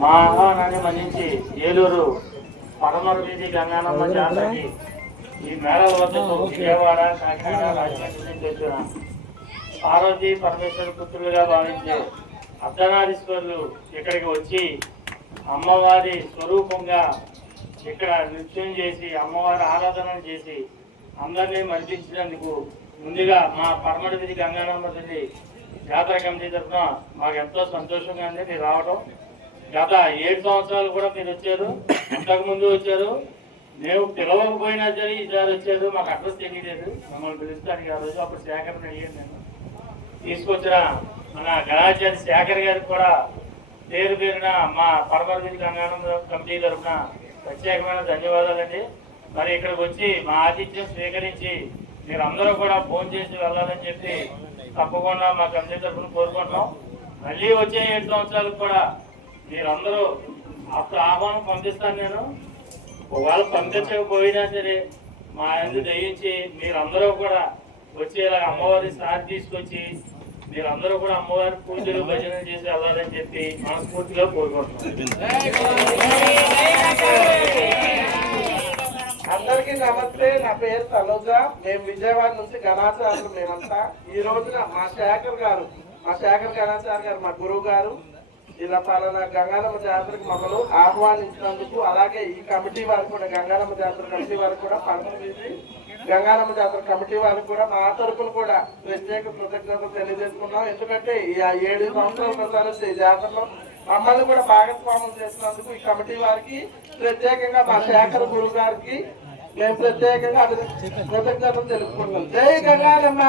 మా ఆహ్వానాన్ని మన్నించి ఏలూరు పడమర వీధి గంగానమ్మ జాతరకి ఈ మేళల వద్దకు విజయవాడ, కాకినాడ, రాజమండ్రి నుంచి వచ్చిన పార్వతీ పరమేశ్వర పుత్రులుగా భావించే అర్ధనారీశ్వరులు ఇక్కడికి వచ్చి అమ్మవారి స్వరూపంగా ఇక్కడ నృత్యం చేసి అమ్మవారి ఆరాధన చేసి అందరినీ మరిపించినందుకు ముందుగా మా పడమర వీధి గంగానమ్మ తల్లి జాతర కమిటీ తరఫున మాకు ఎంతో సంతోషంగా ఉంది మీరు రావడం. గత 7 సంవత్సరాలు కూడా మీరు వచ్చారు, ఇంతకుముందు వచ్చారు. మేము పిలవకపోయినా సరే ఈసారి వచ్చారు. మాకు అడ్రస్ తెలియలేదు, మమ్మల్ని పిలుస్తానికి ఆ రోజు అప్పుడు శేఖర్ని అయ్యాను నేను. తీసుకొచ్చిన మన గణాచార్య శేఖర్ గారికి కూడా పేరు పేరున మా పడమర వీధి గంగానమ్మ కమిటీ తరఫున ప్రత్యేకమైన ధన్యవాదాలండి. మరి ఇక్కడికి వచ్చి మా ఆతిథ్యం స్వీకరించి మీరందరూ కూడా ఫోన్ చేసి వెళ్ళాలని చెప్పి తప్పకుండా మా కమిటీ తరఫున కోరుకుంటున్నాం. మళ్ళీ వచ్చే 7 సంవత్సరాలకు కూడా మీరందరూ అప్పుడు ఆహ్వానం పంపిస్తాను నేను. ఒకవేళ పంపించకపోయినా సరే మా అందు దయించి మీరందరూ కూడా వచ్చేలా అమ్మవారి సారి తీసుకొచ్చి మీరందరూ కూడా అమ్మవారి పూజలు భజన చేసి వెళ్ళాలని చెప్పి మనస్ఫూర్తిగా కోరుకుంటున్నాం. అందరికీ నమస్తే. నా పేరు తనుజ. మేము విజయవాడ నుంచి గణాచార్యులు. మేమంతా ఈ రోజున మా శేఖర్ గణాచార్య గారు మా గురువు గారు ఇలా పలానా గంగానమ్మ జాతరకు మమ్మల్ని ఆహ్వానించినందుకు, అలాగే ఈ కమిటీ వారికి కూడా గంగానమ్మ జాతర కమిటీ వారికి కూడా పడమర వీధి గంగానమ్మ జాతర కమిటీ వారికి కూడా మా తరపున కూడా ప్రత్యేక కృతజ్ఞతలు తెలియజేసుకున్నాం. ఎందుకంటే ఈ 7 సంవత్సరాల ప్రసారం ఈ జాతరలో మమ్మల్ని కూడా భాగస్వామ్యం చేసినందుకు ఈ కమిటీ వారికి ప్రత్యేకంగా మా శేఖర్ గురువు గారికి మేము ప్రత్యేకంగా కృతజ్ఞతలు తెలుసుకుంటున్నాం. జై గంగానమ్మ.